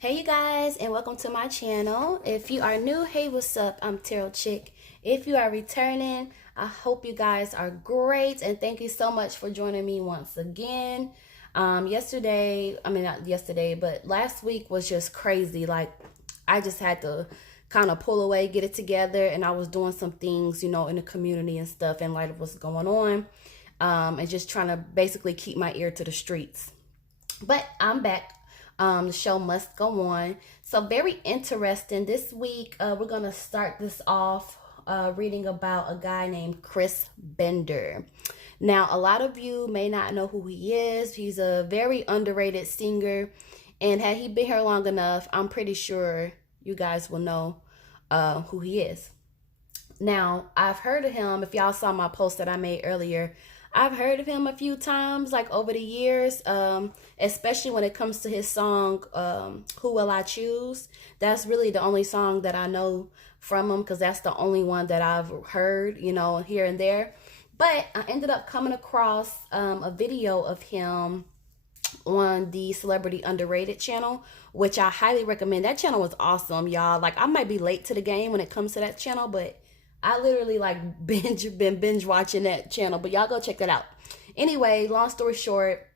Hey you guys, and welcome to my channel. If you are new, hey, what's up? I'm Imtarotchick. If you are returning, I hope you guys are great, and thank you so much for joining me once again. Not yesterday, but last week was just crazy. Like, I just had to kind of pull away, get it together, and I was doing some things, in the community and stuff in light of what's going on, and just trying to basically keep my ear to the streets. But I'm back. The show must go on. So very interesting. This week, we're going to start this off reading about a guy named Chris Bender. Now, a lot of you may not know who he is. He's a very underrated singer. And had he been here long enough, I'm pretty sure you guys will know who he is. Now, I've heard of him. If y'all saw my post that I made earlier, I've heard of him a few times, like over the years, especially when it comes to his song, Who Will I Choose? That's really the only song that I know from him, because that's the only one that I've heard, here and there. But I ended up coming across a video of him on the Celebrity Underrated channel, which I highly recommend. That channel was awesome, y'all. Like, I might be late to the game when it comes to that channel, but I literally been binge watching that channel, but y'all go check that out. Anyway, long story short,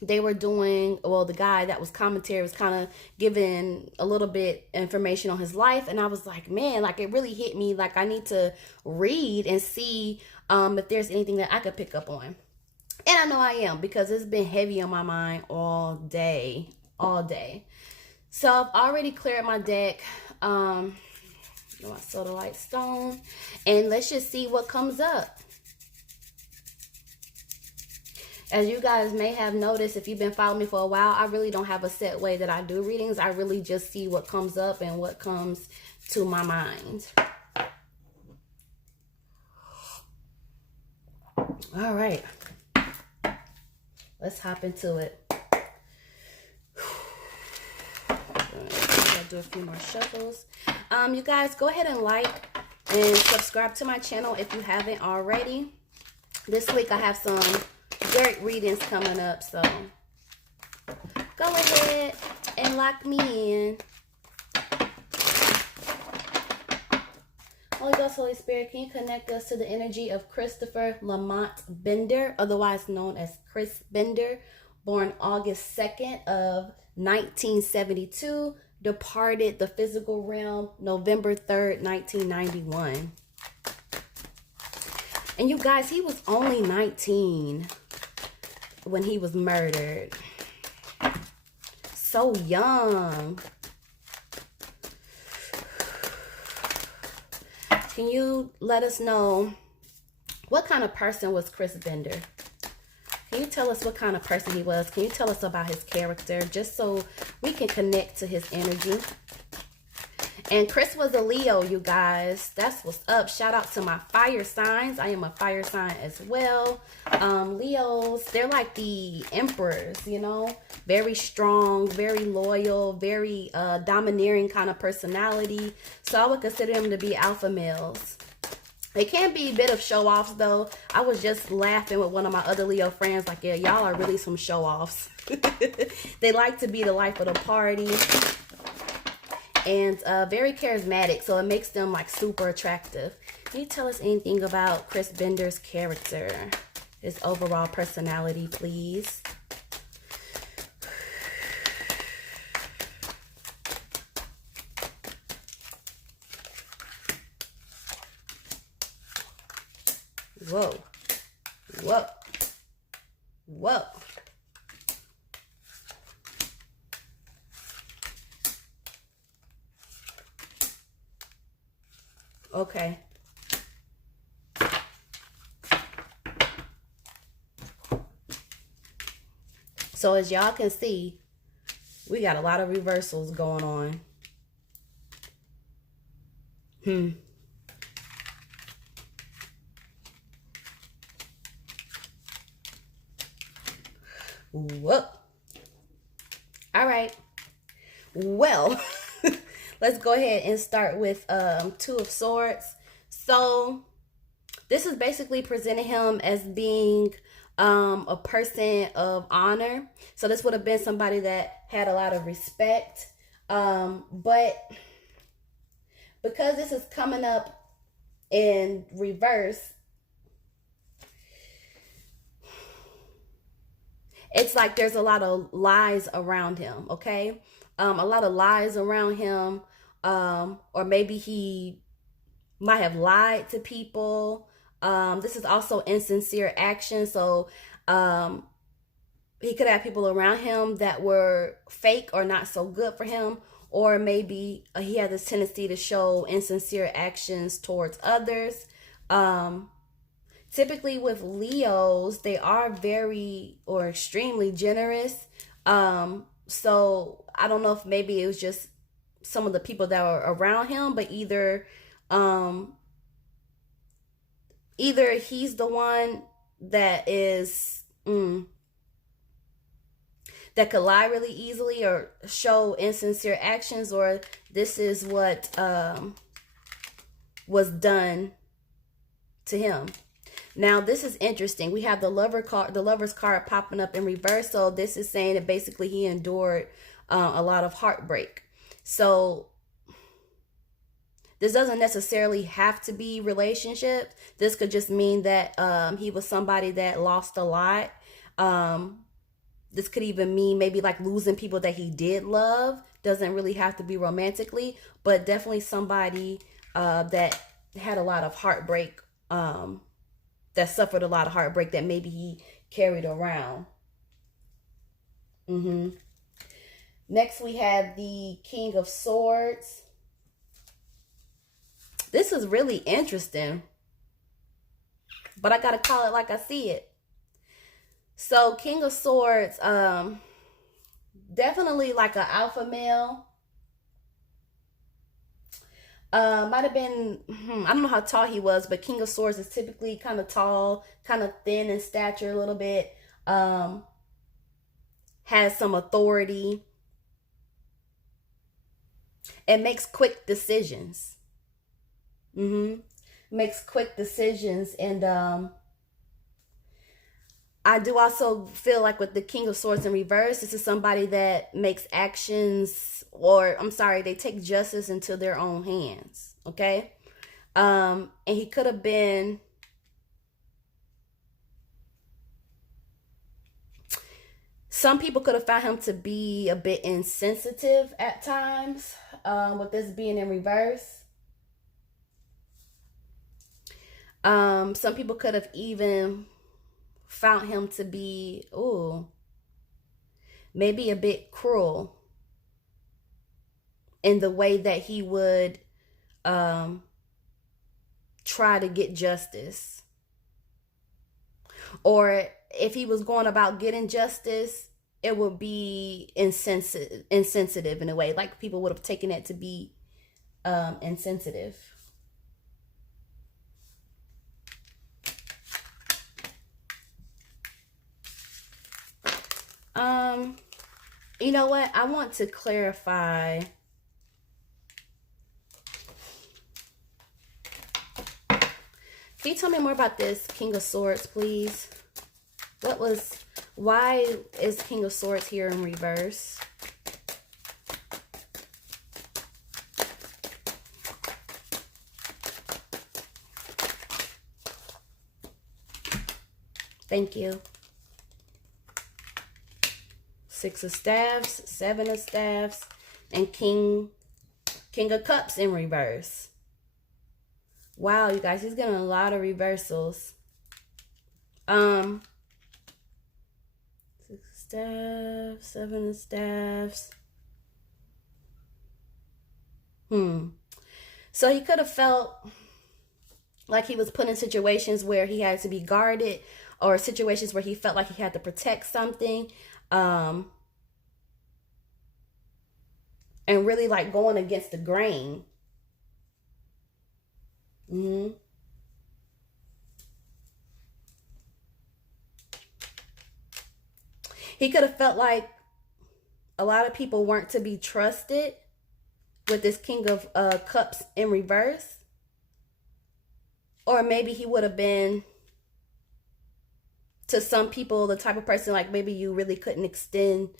they were doing, the guy that was commentary was kind of giving a little bit information on his life, and I was like, man, like, it really hit me. Like, I need to read and see if there's anything that I could pick up on. And I know I am, because it's been heavy on my mind all day. So I've already cleared my deck. My soda light stone, and let's just see what comes up. As you guys may have noticed, if you've been following me for a while, I really don't have a set way that I do readings. I really just see what comes up and what comes to my mind. All right, let's hop into it. Do a few more shuffles. You guys, go ahead and like and subscribe to my channel if you haven't already. This week I have some great readings coming up, so go ahead and lock me in. Holy Ghost, Holy Spirit, can you connect us to the energy of Christopher Lamont Bender, otherwise known as Chris Bender, born August 2nd of 1972, departed the physical realm November 3rd, 1991. And you guys, he was only 19 when he was murdered. So young. Can you let us know what kind of person was Chris Bender? Can you tell us what kind of person he was? Can you tell us about his character, just so we can connect to his energy? And Chris was a Leo, you guys. That's what's up. Shout out to my fire signs. I am a fire sign as well. Leos, they're like the emperors, very strong, very loyal, very domineering kind of personality. So I would consider them to be alpha males. It can be a bit of show-offs, though. I was just laughing with one of my other Leo friends. Like, yeah, y'all are really some show-offs. They like to be the life of the party. And very charismatic, so it makes them, like, super attractive. Can you tell us anything about Chris Bender's character? His overall personality, please. Whoa. Whoa. Whoa. Okay. So as y'all can see, we got a lot of reversals going on. Whoa. All right. Well, let's go ahead and start with Two of Swords. So this is basically presenting him as being a person of honor. So this would have been somebody that had a lot of respect. But because this is coming up in reverse, it's like there's a lot of lies around him, okay? A lot of lies around him, or maybe he might have lied to people. This is also insincere action, so he could have people around him that were fake or not so good for him, or maybe he had this tendency to show insincere actions towards others. Typically with Leos, they are very or extremely generous. So I don't know if maybe it was just some of the people that were around him, but either he's the one that is that could lie really easily or show insincere actions, or this is what was done to him. Now this is interesting. We have the lover's card popping up in reverse. So this is saying that basically he endured a lot of heartbreak. So this doesn't necessarily have to be relationships. This could just mean that he was somebody that lost a lot. This could even mean maybe like losing people that he did love. Doesn't really have to be romantically, but definitely somebody that had a lot of heartbreak, that suffered a lot of heartbreak that maybe he carried around. Next, we have the King of Swords. This is really interesting, but I gotta call it like I see it. So King of Swords, definitely like an alpha male. Might have been, I don't know how tall he was, but King of Swords is typically kind of tall, kind of thin in stature a little bit. Has some authority. And makes quick decisions. Makes quick decisions. And I do also feel like with the King of Swords in reverse, this is somebody that makes actions, or I'm sorry, they take justice into their own hands. Okay. And he could have been, some people could have found him to be a bit insensitive at times, with this being in reverse. Some people could have even found him to be, maybe a bit cruel in the way that he would try to get justice. Or if he was going about getting justice, it would be insensitive in a way. Like people would have taken it to be insensitive. You know what? I want to clarify. Can you tell me more about this King of Swords, please? Why is King of Swords here in reverse? Thank you. Six of Staffs, Seven of Staffs, and King of Cups in reverse. Wow, you guys, he's getting a lot of reversals. Six of Staffs, Seven of Staffs. So he could have felt like he was put in situations where he had to be guarded, or situations where he felt like he had to protect something. And really like going against the grain. He could have felt like a lot of people weren't to be trusted with this King of Cups in reverse. Or maybe he would have been, to some people, the type of person like maybe you really couldn't extend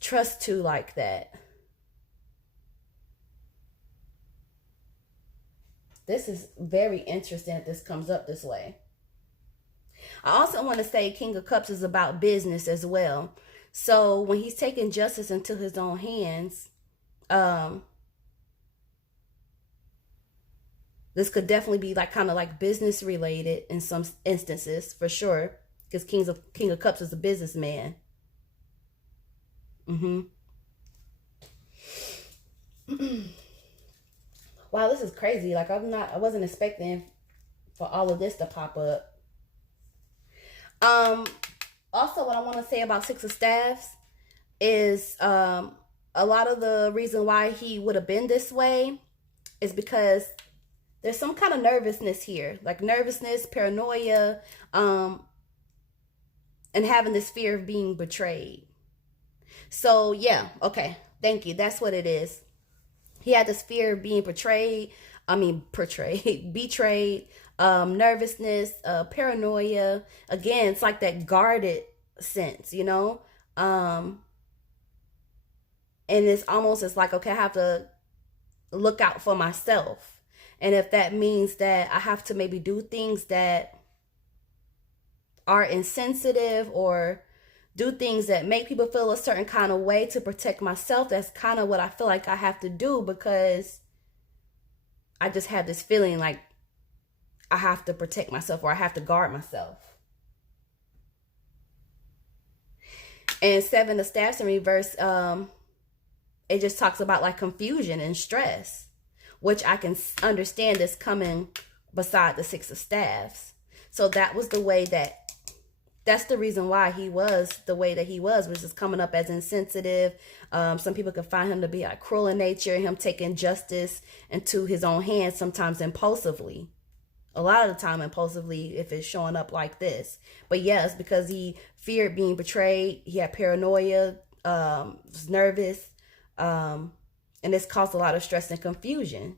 trust to like that. This is very interesting that this comes up this way. I also want to say King of Cups is about business as well. So when he's taking justice into his own hands, um, this could definitely be like kind of like business related in some instances for sure. Because King of Cups is a businessman. Mm-hmm. Wow, this is crazy. Like I wasn't expecting for all of this to pop up. Also what I want to say about Six of Staffs is a lot of the reason why he would have been this way is because there's some kind of nervousness here, like nervousness, paranoia, and having this fear of being betrayed. So yeah, okay, thank you. That's what it is. He had this fear of being betrayed. Betrayed, nervousness, paranoia. Again, it's like that guarded sense, you know? And it's almost as like, okay, I have to look out for myself. And if that means that I have to maybe do things that are insensitive or do things that make people feel a certain kind of way to protect myself, that's kind of what I feel like I have to do, because I just have this feeling like I have to protect myself or I have to guard myself. And Seven of Staffs in reverse, it just talks about like confusion and stress, which I can understand is coming beside the Six of Staffs. So that was the way that's the reason why he was the way that he was just coming up as insensitive. Some people could find him to be like cruel in nature, him taking justice into his own hands, sometimes impulsively. A lot of the time impulsively if it's showing up like this. But yes, because he feared being betrayed, he had paranoia, was nervous, and this caused a lot of stress and confusion.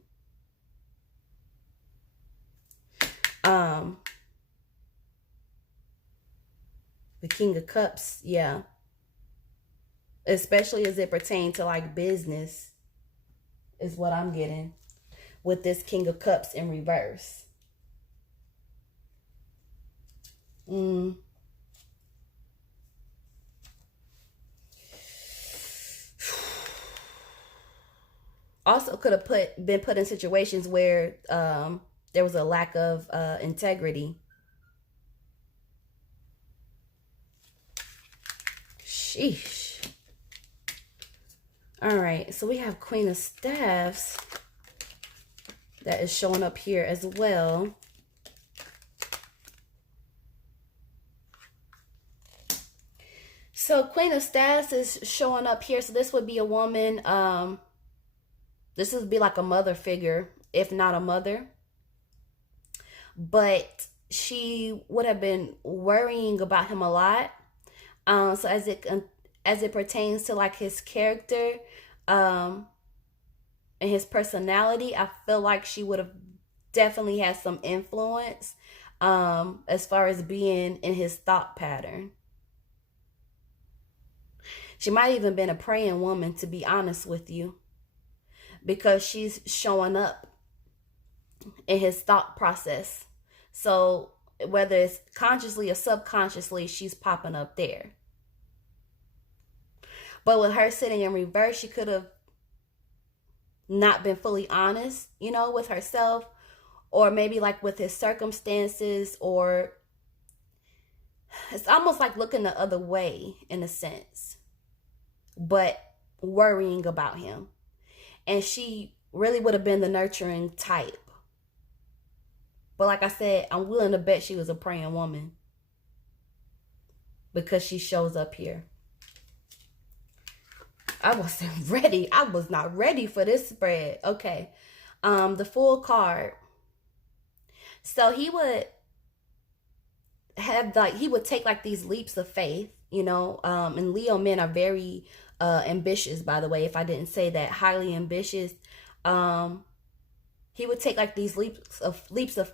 The King of Cups, yeah. Especially as it pertains to like business is what I'm getting with this King of Cups in reverse. Also could have been put in situations where there was a lack of integrity. Sheesh. All right, so we have Queen of Staffs that is showing up here as well. So Queen of Staffs is showing up here. So this would be a woman. This would be like a mother figure, if not a mother. But she would have been worrying about him a lot. So as it pertains to like his character, and his personality, I feel like she would have definitely had some influence, as far as being in his thought pattern. She might even been a praying woman, to be honest with you, because she's showing up in his thought process. So whether it's consciously or subconsciously, she's popping up there. But with her sitting in reverse, she could have not been fully honest, with herself, or maybe like with his circumstances, or it's almost like looking the other way in a sense, but worrying about him. And she really would have been the nurturing type. But like I said, I'm willing to bet she was a praying woman, because she shows up here. I wasn't ready. I was not ready for this spread. Okay. The Fool card. So he would take like these leaps of faith, and Leo men are very ambitious, by the way, if I didn't say that, highly ambitious. He would take like these leaps of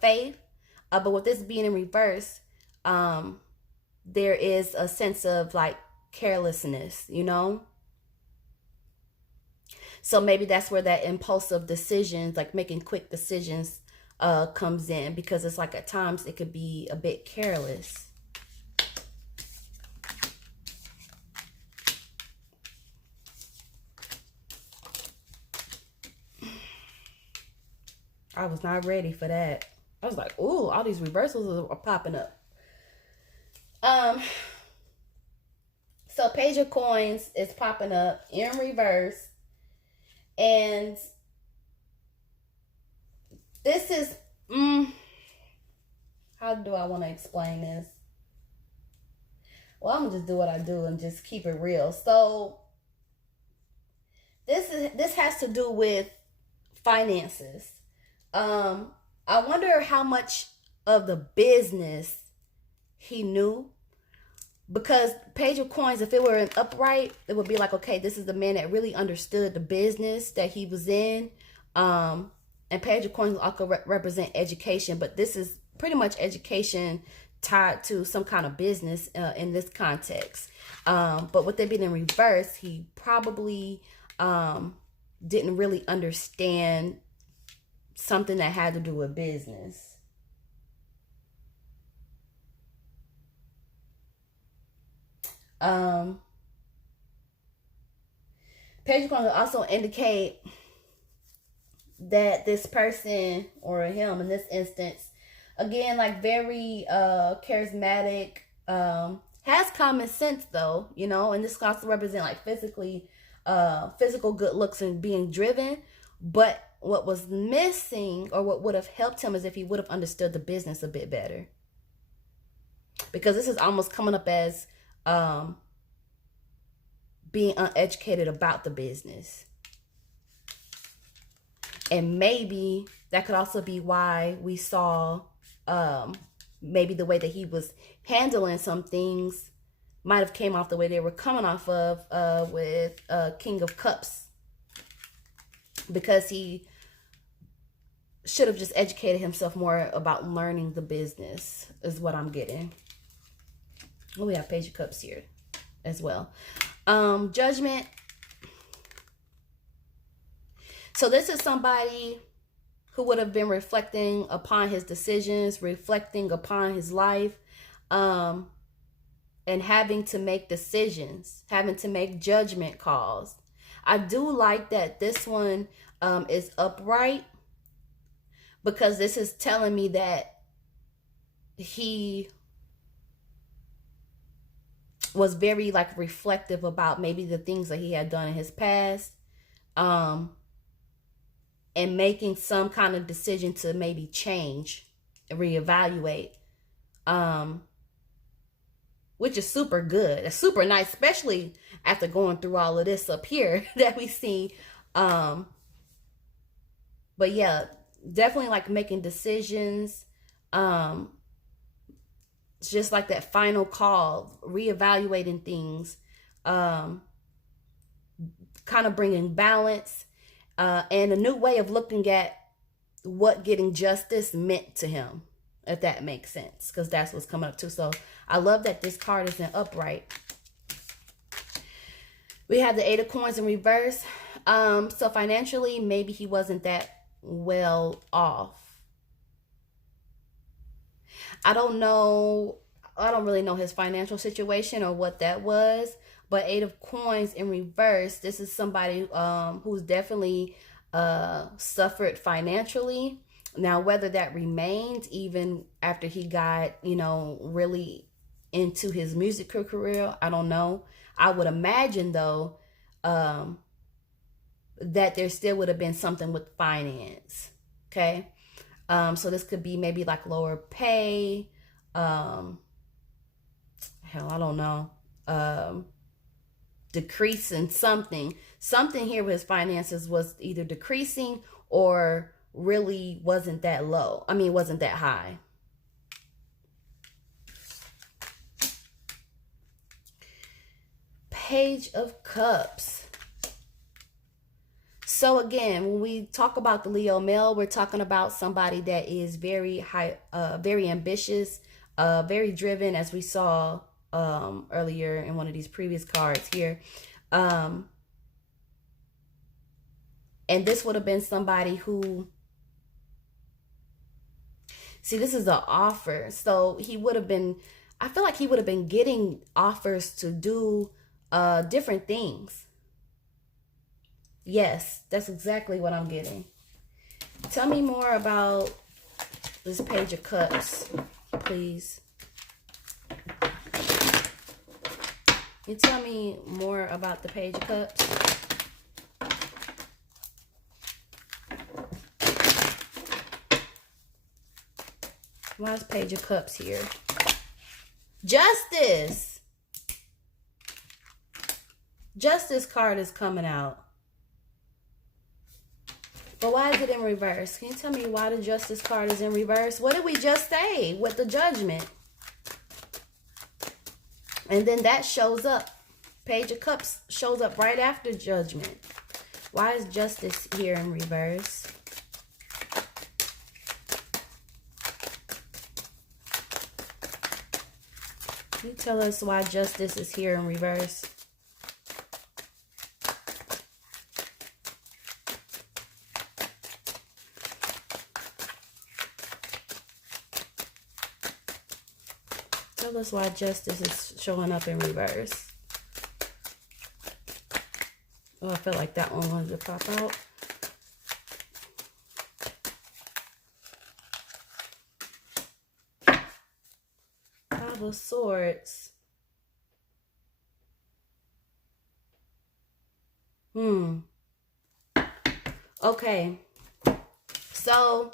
faith, but with this being in reverse, there is a sense of like carelessness, So maybe that's where that impulsive decisions, like making quick decisions, comes in, because it's like at times it could be a bit careless. I was not ready for that. I was like, ooh, all these reversals are popping up. So Page of Coins is popping up in reverse. And this is, how do I want to explain this? Well, I'm gonna just do what I do and just keep it real. So this has to do with finances. I wonder how much of the business he knew, because Page of Coins, if it were an upright, it would be like, okay, this is the man that really understood the business that he was in. And Page of Coins also represent education, but this is pretty much education tied to some kind of business in this context. But with it being in reverse, he probably didn't really understand something that had to do with business. Page of Coins also indicate that this person, or him in this instance, again, like very charismatic, has common sense though, you know, and this can also represent like physical good looks and being driven. But what was missing, or what would have helped him, is if he would have understood the business a bit better. Because this is almost coming up as being uneducated about the business. And maybe that could also be why we saw maybe the way that he was handling some things might have came off the way they were coming off of with King of Cups. Because he should have just educated himself more about learning the business, is what I'm getting. Oh, we have Page of Cups here as well. Judgment. So this is somebody who would have been reflecting upon his decisions, reflecting upon his life, and having to make decisions, having to make judgment calls. I do like that this one is upright, because this is telling me that he was very like reflective about maybe the things that he had done in his past, and making some kind of decision to maybe change and reevaluate, which is super good. It's super nice, especially after going through all of this up here that we see. But yeah, definitely like making decisions. Just like that final call, reevaluating things, kind of bringing balance, and a new way of looking at what getting justice meant to him, if that makes sense, because that's what's coming up too. So I love that this card is in upright. We have the Eight of Coins in reverse. So financially, maybe he wasn't that well off. I don't know. I don't really know his financial situation or what that was. But Eight of Coins in reverse, this is somebody who's definitely suffered financially. Now, whether that remained even after he got, you know, really into his music career, I don't know. I would imagine, though, that there still would have been something with finance. Okay. So this could be maybe like lower pay. Hell, I don't know. Decreasing something. Something here with his finances was either decreasing or really wasn't that low. I mean, wasn't that high. Page of Cups. So again, when we talk about the Leo male, we're talking about somebody that is very high, very ambitious, very driven, as we saw earlier in one of these previous cards here. And this would have been somebody who See, this is an offer. So he would have been, I feel like he would have been getting offers to do different things. Yes, that's exactly what I'm getting. Tell me more about this Page of Cups, please. You tell me more about the Page of Cups. Why is Page of Cups here? Justice. Justice card is coming out. But why is it in reverse? Can you tell me why the Justice card is in reverse? What did we just say with the Judgment? And then that shows up. Page of Cups shows up right after Judgment. Why is Justice here in reverse? Can you tell us why Justice is here in reverse? Tell us why Justice is showing up in reverse. Oh, I feel like that one wanted to pop out. Five of Swords. Okay. So,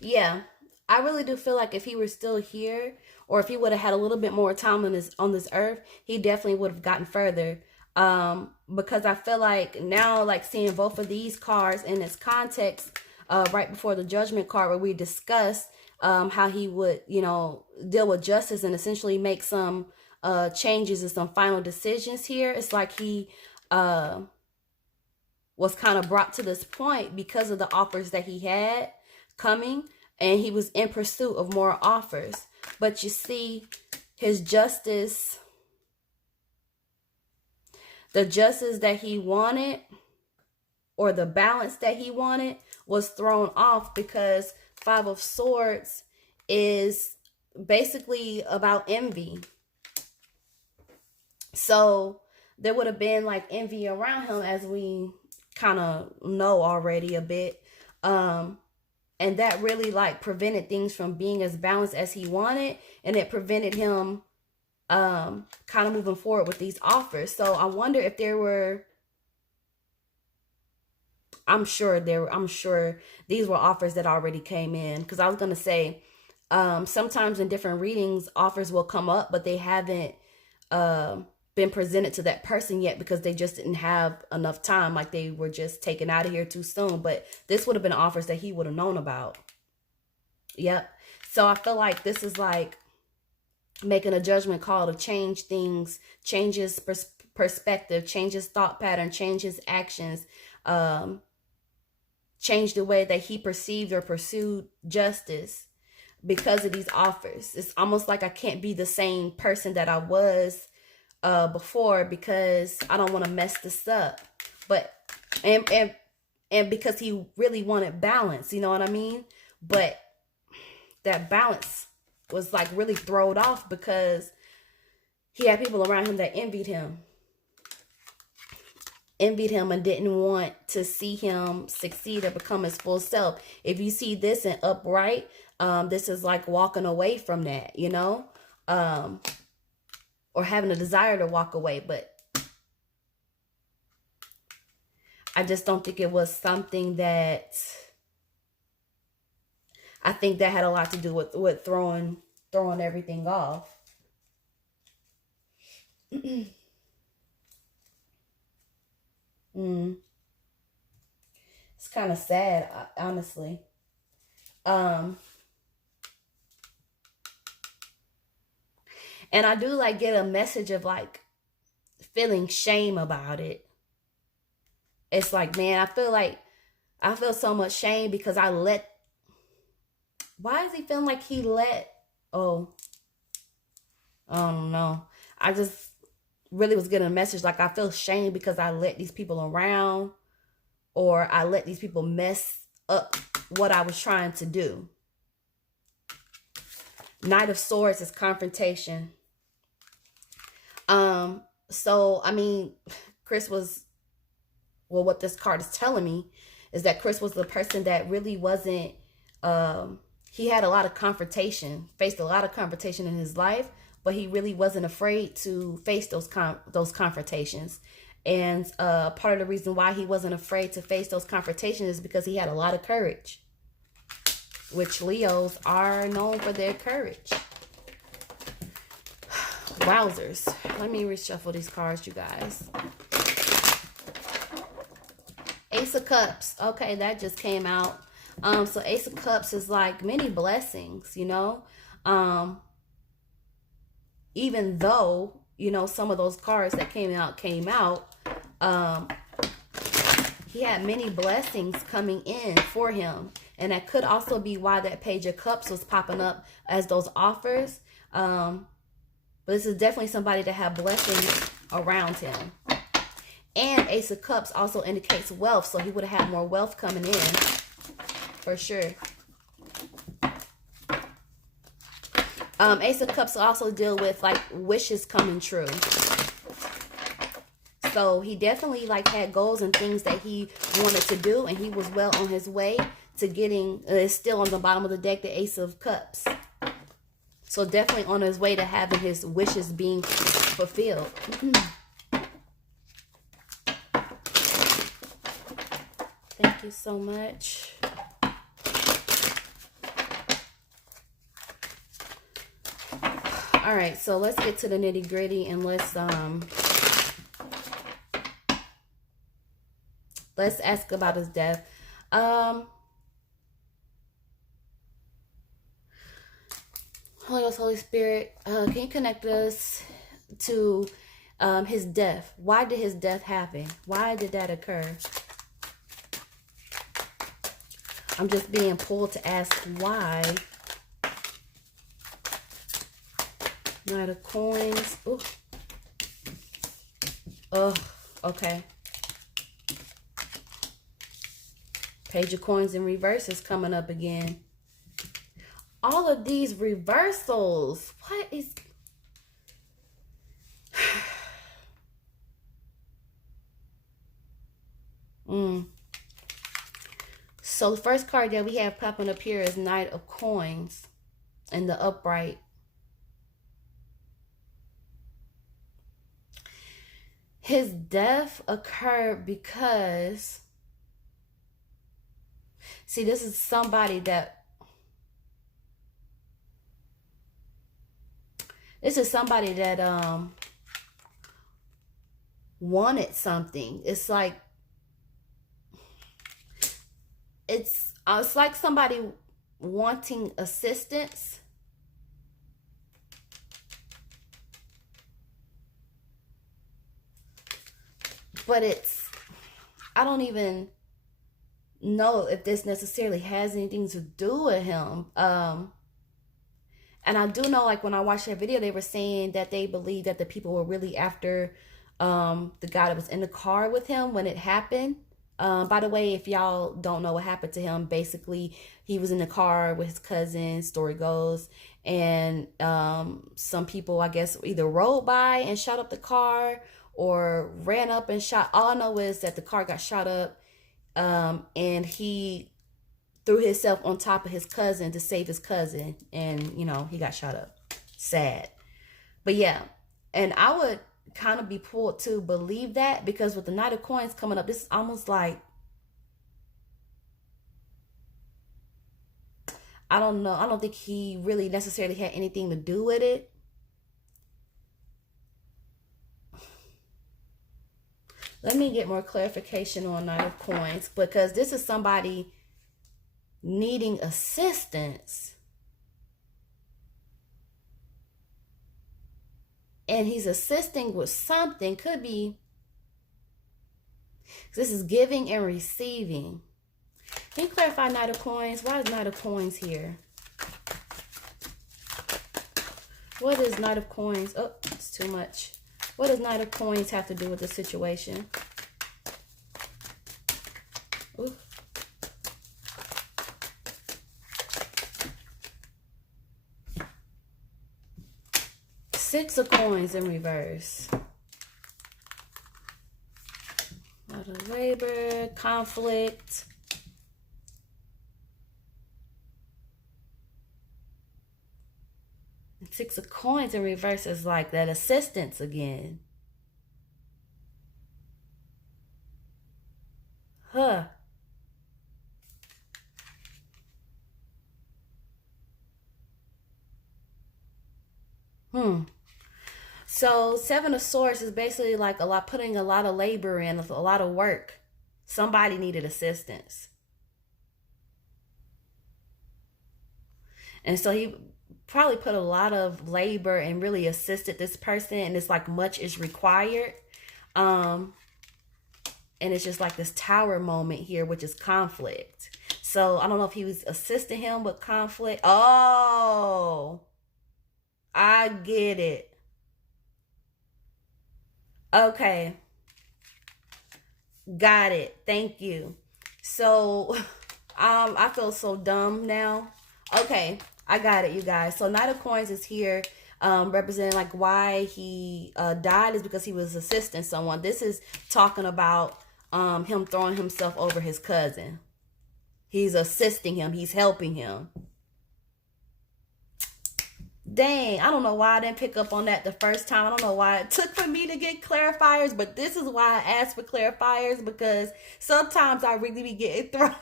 yeah. I really do feel like if he were still here, or if he would have had a little bit more time on this earth, he definitely would have gotten further. Because I feel like now, like seeing both of these cards in its context, right before the Judgment card, where we discussed how he would, you know, deal with justice and essentially make some changes and some final decisions here. It's like he was kind of brought to this point because of the offers that he had coming, and he was in pursuit of more offers. But you see, his justice, the justice that he wanted, or the balance that he wanted, was thrown off because Five of Swords is basically about envy. So there would have been like envy around him, as we kind of know already a bit. And that really like prevented things from being as balanced as he wanted. And it prevented him kind of moving forward with these offers. So I wonder if there were, I'm sure these were offers that already came in. Because I was going to say, sometimes in different readings, offers will come up, but they haven't been presented to that person yet because they just didn't have enough time. Like they were just taken out of here too soon. But this would have been offers that he would have known about. Yep. So I feel like this is like making a judgment call to change things, changes perspective, changes thought pattern, changes actions, change the way that he perceived or pursued justice because of these offers. It's almost like I can't be the same person that I was before because I don't want to mess this up. But and because he really wanted balance, you know what I mean? But that balance was like really thrown off because he had people around him that envied him and didn't want to see him succeed or become his full self. If you see this in upright, this is like walking away from that, you know, or having a desire to walk away. But I just don't think it was something that, I think that had a lot to do with throwing everything off. It's kind of sad, honestly. And I do like get a message of like feeling shame about it. It's like, man, I feel so much shame because why is he feeling like he let, I don't know. I just really was getting a message like I feel shame because I let these people around, or I let these people mess up what I was trying to do. Knight of Swords is confrontation. So, I mean, Chris was, well, what this card is telling me is that Chris was the person that really wasn't, he had a lot of confrontation, faced a lot of confrontation in his life, but he really wasn't afraid to face those confrontations. And part of the reason why he wasn't afraid to face those confrontations is because he had a lot of courage, which Leos are known for their courage. Wowzers. Let me reshuffle these cards, you guys. Ace of Cups. Okay, that just came out. So Ace of Cups is like many blessings, you know. Even though, you know, some of those cards that came out, he had many blessings coming in for him. And that could also be why that Page of Cups was popping up as those offers. But this is definitely somebody that had blessings around him. And Ace of Cups also indicates wealth. So he would have had more wealth coming in. For sure. Ace of Cups also deal with like wishes coming true. So he definitely like had goals and things that he wanted to do. And he was well on his way to getting, it's still on the bottom of the deck, the Ace of Cups. So definitely on his way to having his wishes being fulfilled. Thank you so much. All right, so let's get to the nitty gritty and let's ask about his death. Holy Ghost, Holy Spirit, can you connect us to his death? Why did his death happen? Why did that occur? I'm just being pulled to ask why. Knight of Coins. Ooh. Oh, okay. Page of Coins in reverse is coming up again. All of these reversals. What is... So the first card that we have popping up here is Knight of Coins in the upright. His death occurred because, see, this is somebody that, wanted something. It's like, it's like somebody wanting assistance. But it's, I don't even know if this necessarily has anything to do with him. And I do know, like, when I watched that video, they were saying that they believe that the people were really after the guy that was in the car with him when it happened. By the way, if y'all don't know what happened to him, basically, he was in the car with his cousin, story goes, and some people, I guess, either rode by and shot up the car or ran up and shot. All I know is that the car got shot up, and he threw himself on top of his cousin to save his cousin, and, you know, he got shot up. Sad. But yeah, and I would kind of be pulled to believe that, because with the Knight of Coins coming up, this is almost like, I don't know, I don't think he really necessarily had anything to do with it. Let me get more clarification on Knight of Coins, because this is somebody needing assistance. And he's assisting with something. Could be, this is giving and receiving. Can you clarify Knight of Coins? Why is Knight of Coins here? What is Knight of Coins? Oh, it's too much. What does Knight of Coins have to do with the situation? Ooh. Six of Coins in reverse. A lot of labor, conflict. Six of Coins in reverse is like that assistance again. Huh. So Seven of Swords is basically like putting a lot of labor in, a lot of work. Somebody needed assistance. And so he probably put a lot of labor and really assisted this person, and it's like much is required. And it's just like this tower moment here, which is conflict. So I don't know if he was assisting him with conflict. Oh, I get it. Okay. Got it. Thank you. So I feel so dumb now. Okay, I got it, you guys. So Knight of Coins is here, representing like why he died is because he was assisting someone. This is talking about him throwing himself over his cousin. He's assisting him. He's helping him. Dang, I don't know why I didn't pick up on that the first time. I don't know why it took for me to get clarifiers, but this is why I asked for clarifiers, because sometimes I really be getting thrown.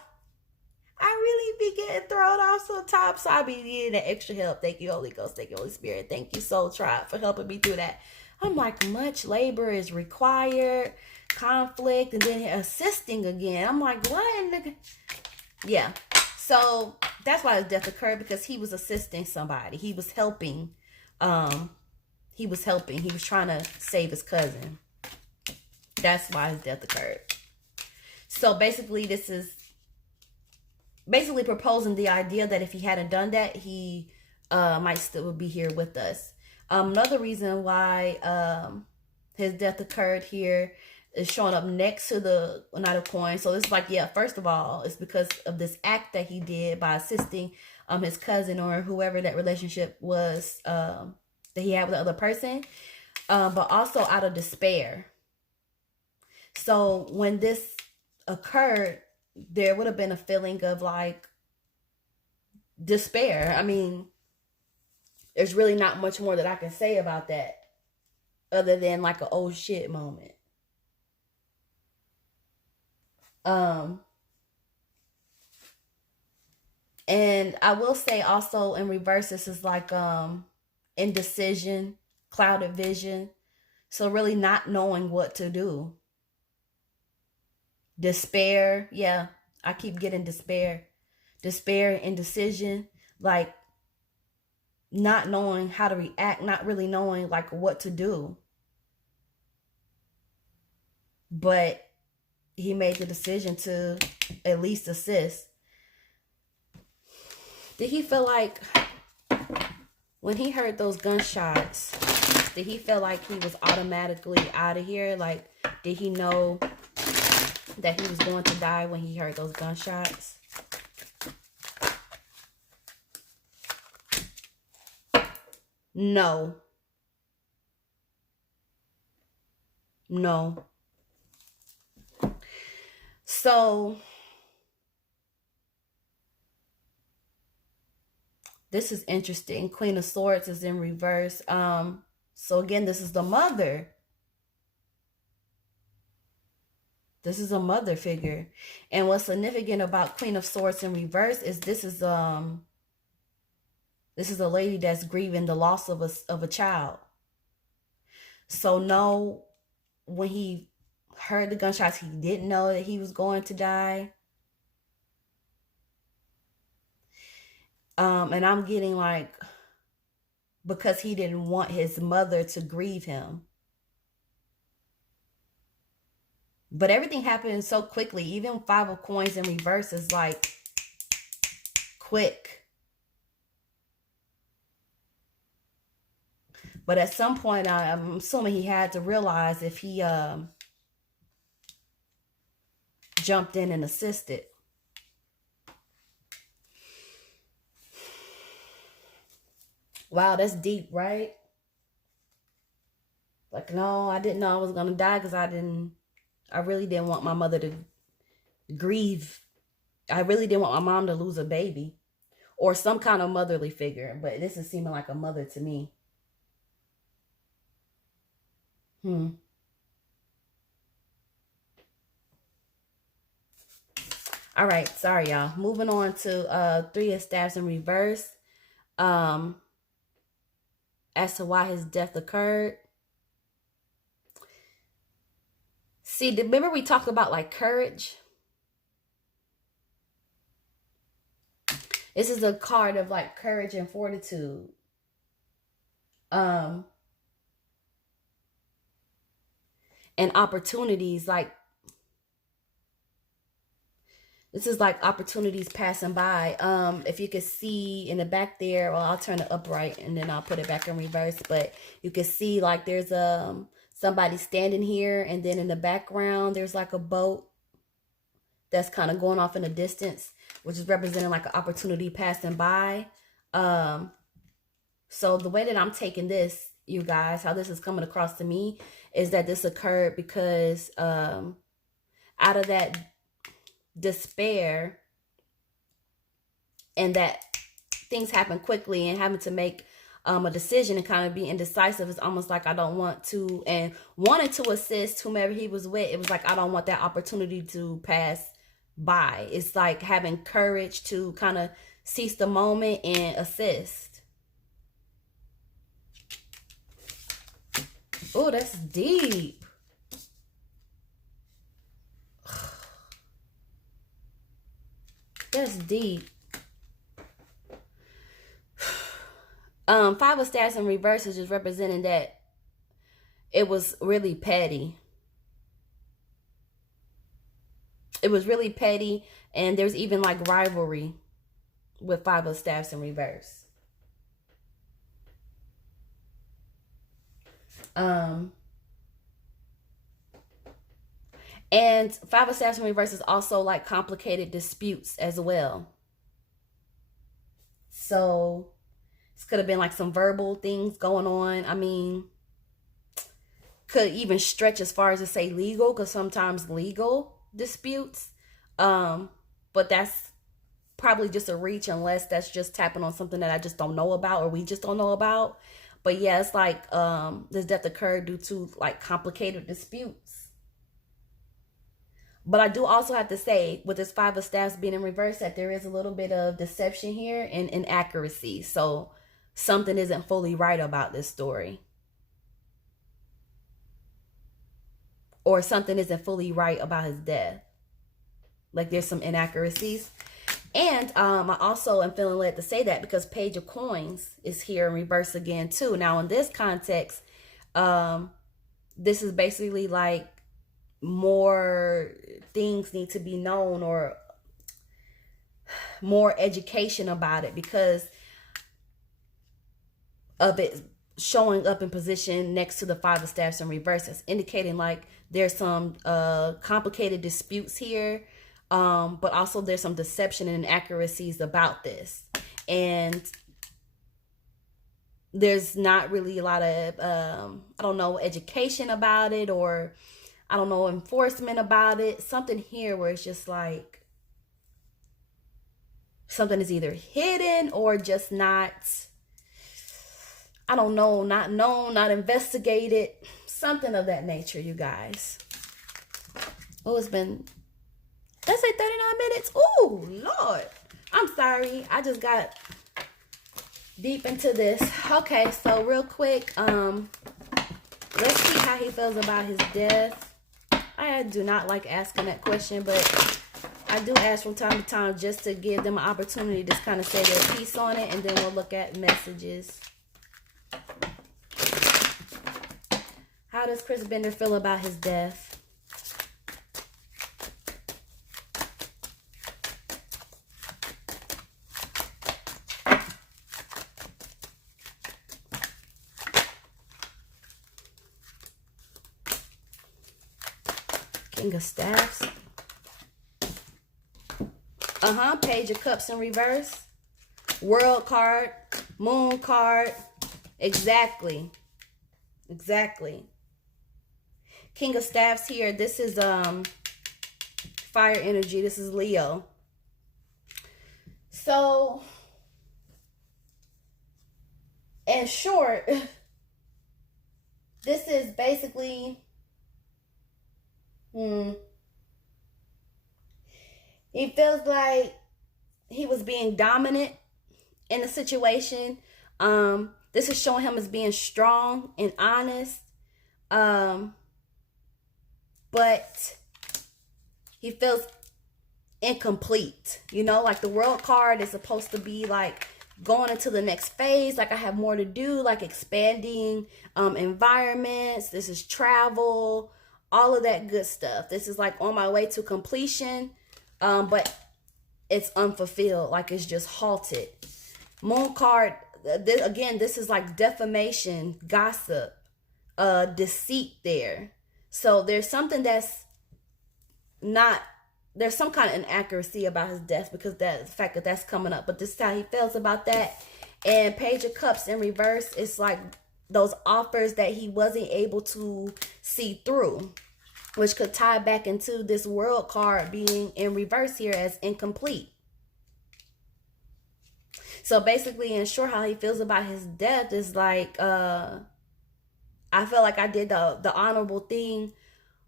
I really be getting thrown off sometimes, so I be needing that extra help. Thank you, Holy Ghost. Thank you, Holy Spirit. Thank you, Soul Tribe, for helping me through that. I'm like, much labor is required, conflict, and then assisting again. I'm like, what in the... Yeah. So that's why his death occurred, because he was assisting somebody. He was helping. He was helping. He was trying to save his cousin. That's why his death occurred. So basically, this is basically proposing the idea that if he hadn't done that, he might still be here with us. Another reason why his death occurred here is showing up next to the Knight of Coins. So it's like, yeah, first of all, it's because of this act that he did by assisting his cousin or whoever that relationship was that he had with the other person, but also out of despair. So when this occurred, there would have been a feeling of like despair. I mean, there's really not much more that I can say about that other than like an oh shit moment. And I will say also in reverse, this is like indecision, clouded vision. So really not knowing what to do. Despair. Yeah, I keep getting despair. Despair, indecision, like not knowing how to react, not really knowing like what to do. But he made the decision to at least assist. Did he feel like when he heard those gunshots, did he feel like he was automatically out of here? Like, did he know that he was going to die when he heard those gunshots? No. No. So this is interesting. Queen of Swords is in reverse. So again, this is the mother. This is a mother figure. And what's significant about Queen of Swords in reverse is this is a lady that's grieving the loss of a child. So no, when he heard the gunshots, he didn't know that he was going to die. And I'm getting like, because he didn't want his mother to grieve him. But everything happened so quickly. Even Five of Coins in reverse is like quick. But at some point, I'm assuming he had to realize if he jumped in and assisted. Wow, that's deep, right? Like, no, I didn't know I was going to die because I really didn't want my mother to grieve. I really didn't want my mom to lose a baby or some kind of motherly figure. But this is seeming like a mother to me. All right. Sorry, y'all. Moving on to Three of Staffs in reverse. As to why his death occurred. See, remember we talked about like courage? This is a card of like courage and fortitude. And opportunities, like this is like opportunities passing by. If you could see in the back there, well, I'll turn it upright and then I'll put it back in reverse. But you can see like there's somebody standing here, and then in the background there's like a boat that's kind of going off in the distance, which is representing like an opportunity passing by. So the way that I'm taking this, you guys, how this is coming across to me is that this occurred because out of that despair and that things happen quickly and having to make a decision and kind of be indecisive, it's almost like I don't want to, and wanted to assist whomever he was with. It was like, I don't want that opportunity to pass by. It's like having courage to kind of seize the moment and assist. Oh, that's deep. That's deep. Five of Staffs in reverse is just representing that it was really petty. It was really petty, and there's even like rivalry with Five of Staffs in reverse. And Five of Staffs in reverse is also like complicated disputes as well. So this could have been like some verbal things going on. I mean, could even stretch as far as to say legal, because sometimes legal disputes. But that's probably just a reach unless that's just tapping on something that I just don't know about, or we just don't know about. But yeah, it's like this death occurred due to like complicated disputes. But I do also have to say, with this Five of Staffs being in reverse, that there is a little bit of deception here and inaccuracy. So something isn't fully right about this story. Or something isn't fully right about his death. Like there's some inaccuracies. And I also am feeling led to say that because Page of Coins is here in reverse again too. Now in this context, this is basically like more things need to be known, or more education about it, because of it showing up in position next to the Five of Staffs in reverse. It's indicating like there's some complicated disputes here, but also there's some deception and inaccuracies about this, and there's not really a lot of I don't know, education about it, or I don't know, enforcement about it. Something here where it's just like something is either hidden or just not, I don't know, not known, not investigated. Something of that nature, you guys. Oh, it's been, let's say 39 minutes. Oh, Lord. I'm sorry. I just got deep into this. Okay, so real quick, let's see how he feels about his death. I do not like asking that question, but I do ask from time to time just to give them an opportunity to kind of say their piece on it, and then we'll look at messages. How does Chris Bender feel about his death? King of Staffs. Page of Cups in reverse. World card. Moon card. Exactly. Exactly. King of Staffs here. This is fire energy. This is Leo. So, in short, this is basically, he feels like he was being dominant in the situation. This is showing him as being strong and honest. But he feels incomplete. You know, like the World card is supposed to be like going into the next phase. Like I have more to do, like expanding environments. This is travel, all of that good stuff. This is like on my way to completion. But it's unfulfilled. Like it's just halted. Moon card, this is like defamation, gossip, deceit there. So there's something that's not, there's some kind of inaccuracy about his death because that the fact that that's coming up. But this is how he feels about that. And Page of Cups in reverse, it's like those offers that he wasn't able to see through, which could tie back into this World card being in reverse here as incomplete. So basically, in short, how he feels about his death is like, I felt like I did the honorable thing,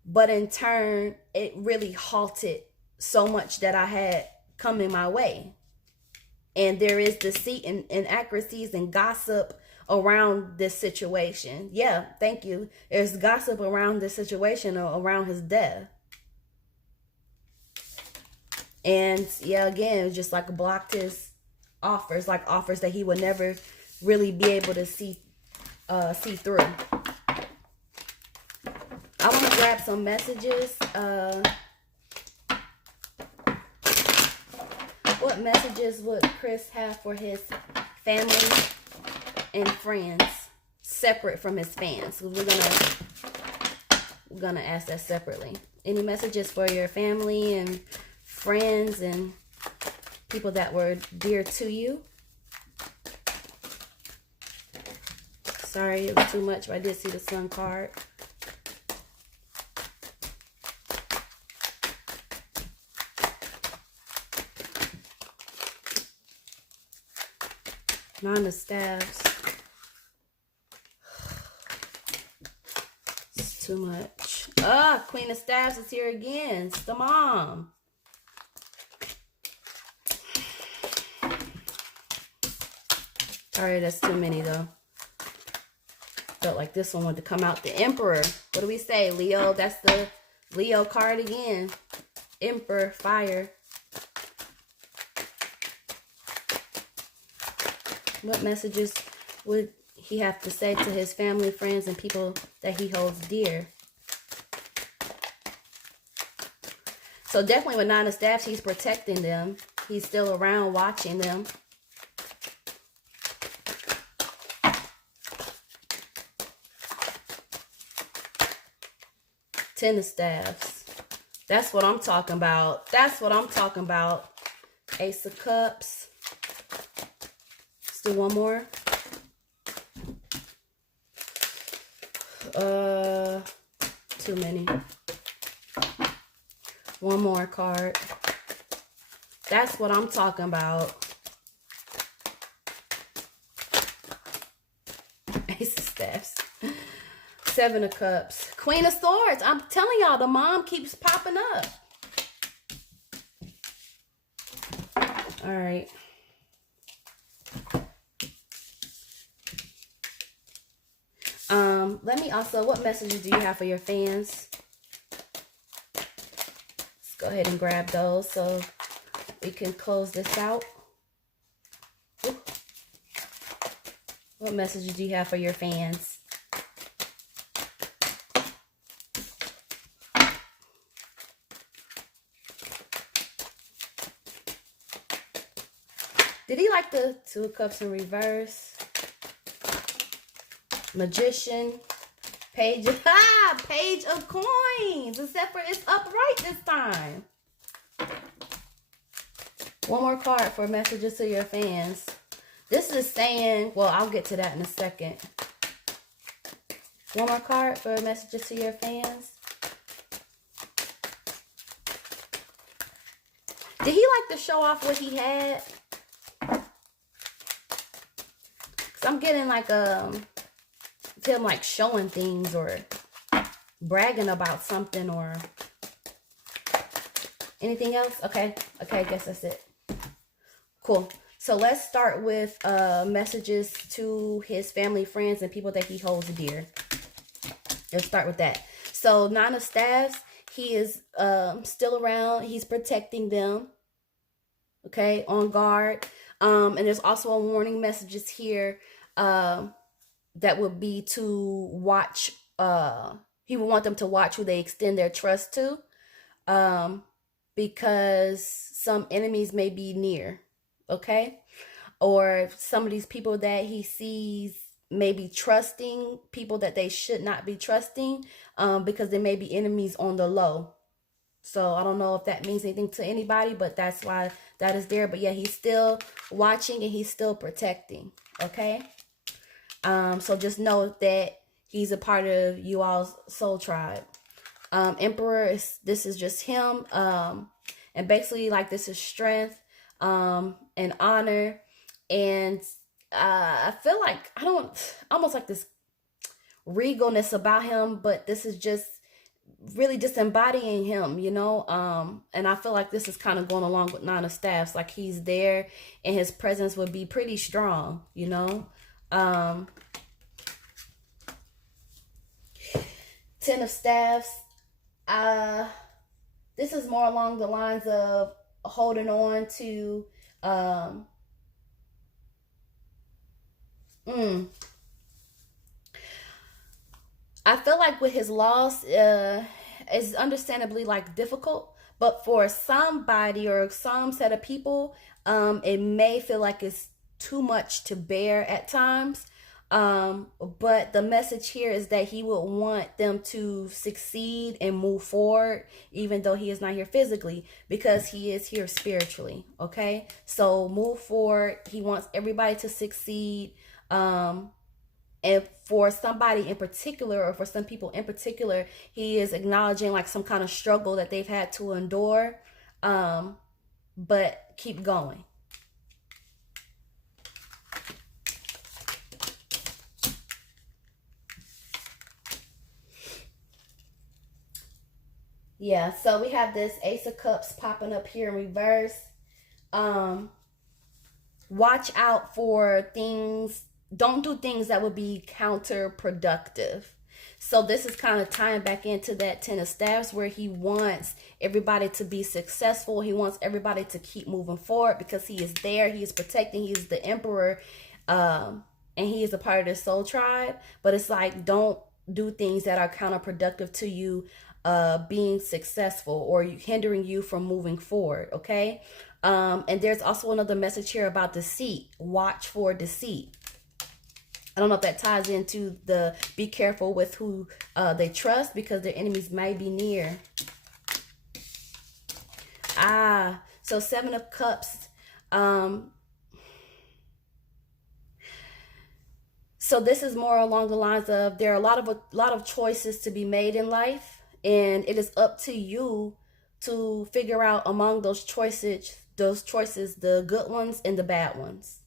but in turn, it really halted so much that I had coming my way. And there is deceit and inaccuracies and gossip around this situation. Yeah, thank you. There's gossip around this situation or around his death. And yeah, again, it just like blocked his offers, like offers that he would never really be able to see through. I want to grab some messages. What messages would Chris have for his family and friends separate from his fans? We're gonna ask that separately. Any messages for your family and friends and people that were dear to you? Sorry, it was too much, but I did see the Sun card. Nine of Staffs. It's too much. Queen of Staffs is here again. It's the mom. Alright, that's too many though. Felt like this one wanted to come out. The Emperor. What do we say, Leo? That's the Leo card again. Emperor, fire. What messages would he have to say to his family, friends, and people that he holds dear? So definitely with Nine of Staffs, he's protecting them. He's still around watching them. Ten of Staffs. That's what I'm talking about. That's what I'm talking about. Ace of Cups. Let's do one more. Too many. One more card. That's what I'm talking about. Ace of Staffs. Seven of Cups. Queen of Swords. I'm telling y'all, the mom keeps popping up. All right. Let me also, what messages do you have for your fans? Let's go ahead and grab those so we can close this out. Ooh. What messages do you have for your fans? Did he like the Two of Cups in reverse? Magician. Page of Coins. Except for it's upright this time. One more card for messages to your fans. This is saying, well, I'll get to that in a second. One more card for messages to your fans. Did he like to show off what he had? Cause I'm getting like him like showing things or bragging about something or anything else. Okay, I guess that's it. Cool. So let's start with messages to his family, friends, and people that he holds dear. Let's start with that. So Nine of Staffs, he is still around. He's protecting them. Okay, on guard. And there's also a warning messages here that would be to watch. He would want them to watch who they extend their trust to, because some enemies may be near. Okay, or some of these people that he sees may be trusting people that they should not be trusting, because there may be enemies on the low. So I don't know if that means anything to anybody, but that's why that is there. But yeah, he's still watching and he's still protecting. Okay. So just know that he's a part of you all's soul tribe. Emperor this is just him. And basically like this is strength, and honor. And I feel like almost like this regalness about him, but this is just really just embodying him, you know. And I feel like this is kind of going along with Nine of Staffs, like he's there and his presence would be pretty strong, you know. 10 of Staffs, this is more along the lines of holding on to I feel like with his loss, it's understandably like difficult, but for somebody or some set of people, it may feel like it's too much to bear at times. But the message here is that he would want them to succeed and move forward, even though he is not here physically, because he is here spiritually. Okay, so move forward. He wants everybody to succeed. And for somebody in particular, or for some people in particular, he is acknowledging like some kind of struggle that they've had to endure. But keep going. Yeah, so we have this Ace of Cups popping up here in reverse. Watch out for things. Don't do things that would be counterproductive. So this is kind of tying back into that 10 of Staffs, where he wants everybody to be successful. He wants everybody to keep moving forward because he is there. He is protecting. He is the emperor. And he is a part of the soul tribe. But it's like, don't do things that are counterproductive to you being successful or hindering you from moving forward. Okay. And there's also another message here about deceit. Watch for deceit. I don't know if that ties into the be careful with who they trust, because their enemies may be near. So 7 of Cups. So this is more along the lines of there are a lot of choices to be made in life, and it is up to you to figure out among those choices the good ones and the bad ones.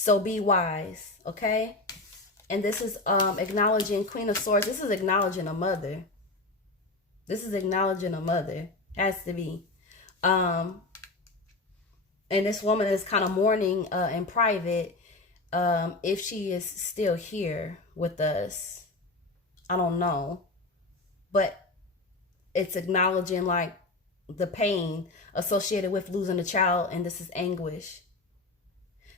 So be wise, okay? And this is acknowledging Queen of Swords. This is acknowledging a mother. This is acknowledging a mother. Has to be. And this woman is kind of mourning in private, if she is still here with us. I don't know. But it's acknowledging like the pain associated with losing a child, and this is anguish.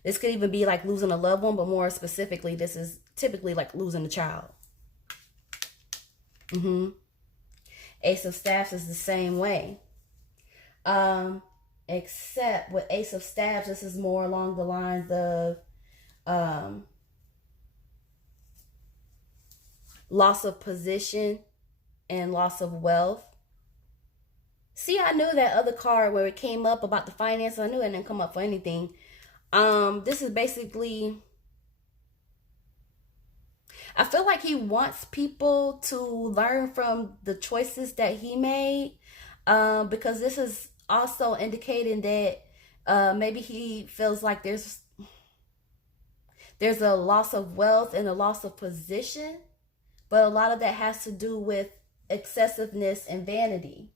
This could even be like losing a loved one, but more specifically, this is typically like losing a child. Ace of Staffs is the same way. Except with Ace of Staffs, this is more along the lines of loss of position and loss of wealth. See, I knew that other card where it came up about the finances. I knew it didn't come up for anything. This is basically, I feel like he wants people to learn from the choices that he made, because this is also indicating that maybe he feels like there's a loss of wealth and a loss of position, but a lot of that has to do with excessiveness and vanity.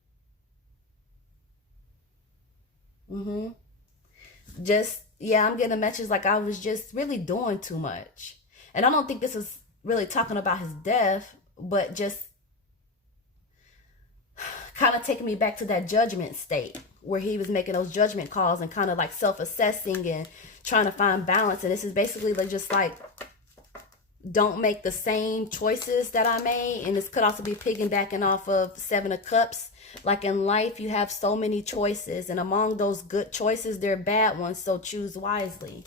Just, yeah, I'm getting a message like I was just really doing too much. And I don't think this is really talking about his death, but just kind of taking me back to that judgment state where he was making those judgment calls and kind of like self-assessing and trying to find balance. And this is basically like just like, don't make the same choices that I made. And this could also be piggybacking off of Seven of Cups. Like in life, you have so many choices, and among those good choices, there are bad ones, so choose wisely.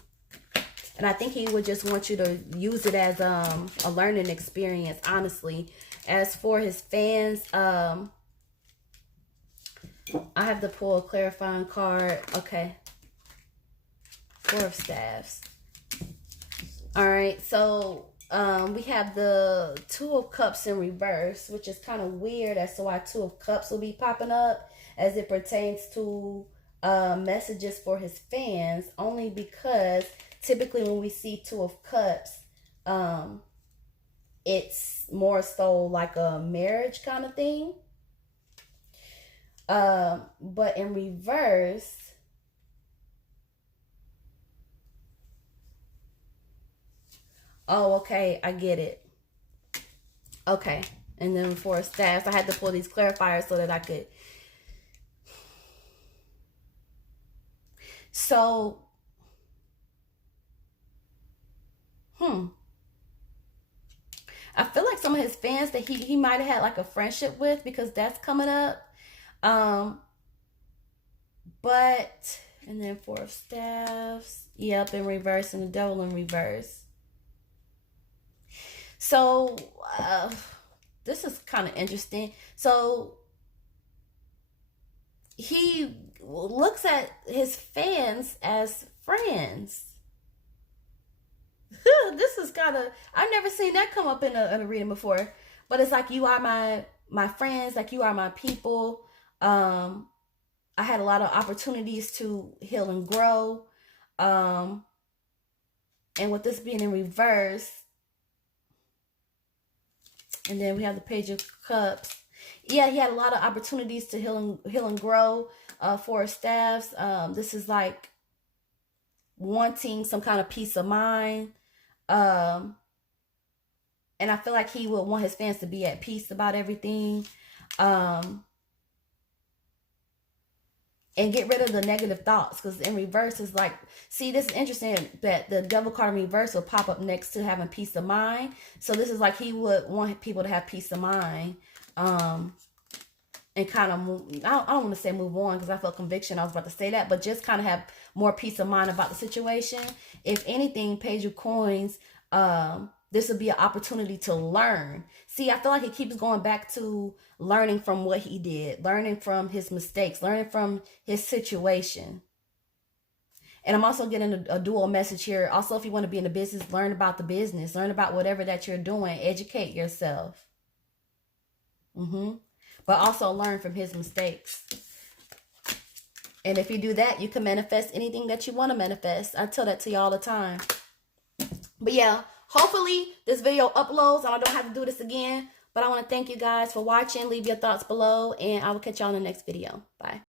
And I think he would just want you to use it as a learning experience, honestly. As for his fans, I have to pull a clarifying card. Okay. Four of Staves. All right, so we have the Two of Cups in reverse, which is kind of weird as to why Two of Cups will be popping up as it pertains to messages for his fans, only because typically when we see Two of Cups, it's more so like a marriage kind of thing. But in reverse, oh, okay, I get it. Okay, and then for Staffs, I had to pull these clarifiers so that I could. So, I feel like some of his fans that he might have had like a friendship with, because that's coming up. But, and then Four of Staffs, yep, in reverse, and the Devil in reverse. So, this is kind of interesting. So, he looks at his fans as friends. This is kind of, I've never seen that come up in a reading before. But it's like, you are my friends, like you are my people. I had a lot of opportunities to heal and grow. And with this being in reverse, and then we have the Page of Cups. Yeah, he had a lot of opportunities to heal and grow. Four of Staffs. This is like wanting some kind of peace of mind. And I feel like he would want his fans to be at peace about everything. And get rid of the negative thoughts, because in reverse is like, see, this is interesting that the Devil card in reverse will pop up next to having peace of mind. So this is like he would want people to have peace of mind, and kind of move. I don't want to say move on, because I felt conviction. I was about to say that, but just kind of have more peace of mind about the situation. If anything, Page of Coins, this would be an opportunity to learn. See, I feel like it keeps going back to learning from what he did, learning from his mistakes, learning from his situation. And I'm also getting a dual message here. Also, if you want to be in the business, learn about the business, learn about whatever that you're doing, educate yourself. But also learn from his mistakes. And if you do that, you can manifest anything that you want to manifest. I tell that to you all the time. But yeah, hopefully this video uploads and I don't have to do this again. But I want to thank you guys for watching. Leave your thoughts below, and I will catch y'all in the next video. Bye.